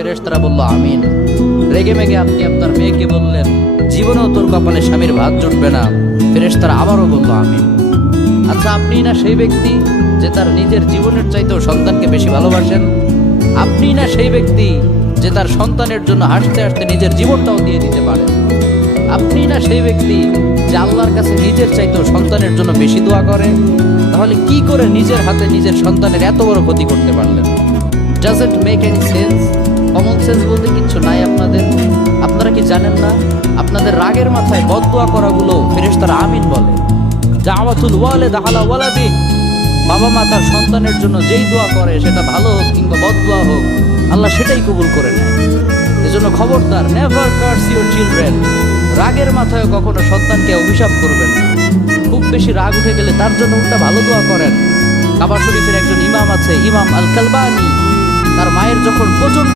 ফেরেশতারা বলল আমিন। রেগে মেগে আপনি আপনার মেয়েকে বললেন জীবনেও তোর কপালে স্বামীর ভাত জুটবে না, ফেরেশতারা আবারও বলল আমিন। আচ্ছা, আপনি না সেই ব্যক্তি যে তার নিজের জীবনের চাইতেও সন্তানকে বেশি ভালোবাসেন? আপনি না সেই ব্যক্তি যে তার সন্তানের জন্য হাসতে হাসতে নিজের জীবনটাও দিয়ে দিতে পারেন? আপনি না সেই ব্যক্তি যে আল্লাহর কাছে নিজের চাইতেও সন্তানের জন্য বেশি দোয়া করে? তাহলে কি করে নিজের হাতে নিজের সন্তানের এত বড় ক্ষতি করতে পারলেন? Doesn't make any sense. Common sense বলতে কিচ্ছু নাই আপনাদের? আপনারা কি জানেন না আপনাদের রাগের মাথায় বদদোয়া করাগুলো ফেরেশতারা আমিন বলে? দাওয়াতুল ওয়ালিদ আলা ওয়ালাদি, বাবা মা তার সন্তানের জন্য যেই দোয়া করে সেটা ভালো হোক কিংবা বদদোয়া হোক, আল্লাহ সেটাই কবুল করে নেয়। এজন্য খবরদার, নেভার কার্স ইউর চিলড্রেন। রাগের মাথায় কখনো সন্তানকে অভিশাপ করবেন না। খুব বেশি রাগ উঠে গেলে তার জন্য উল্টা ভালো দোয়া করেন। কাবা শরীফের একজন ইমাম আছে, ইমাম আল কালবানি, তার মায়ের যখন প্রচন্ড